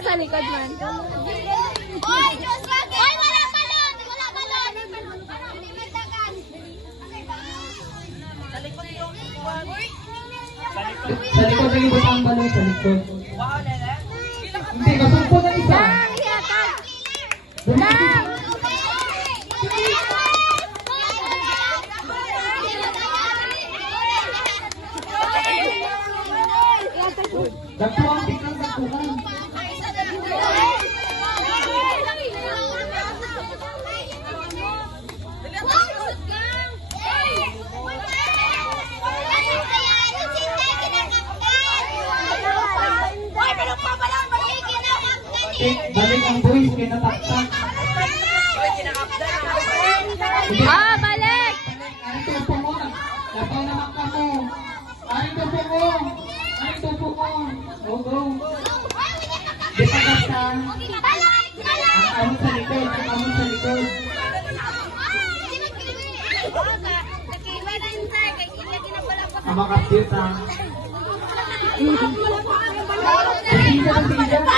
sa likod man. Oy, wala balon! Wala balon! Sa likod ng iba ang balon, sa likod. Hindi, masumpo na isa. Lang, yatag. Lang. Dagpuan, tingnan, dagpuan. Balik ang boys, kinataktak. Ah, balik. Ang tupo mo. Labaw naman ka mo. Ang tupo mo. Ang tupo mo. Go, go. Di pa gasta. Ang ahon sa likod. Ang ahon sa likod. Ang makapit ha. Sida, sida.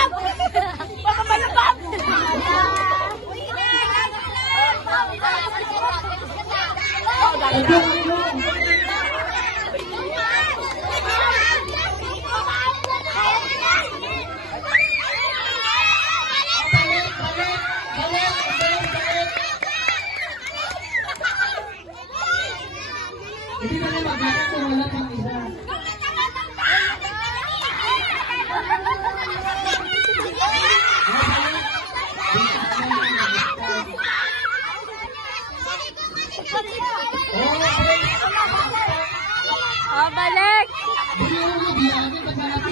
Hindi na lang maghanap kung wala pang isa. Oh, balik. Hindi mo, hindi namin maghanap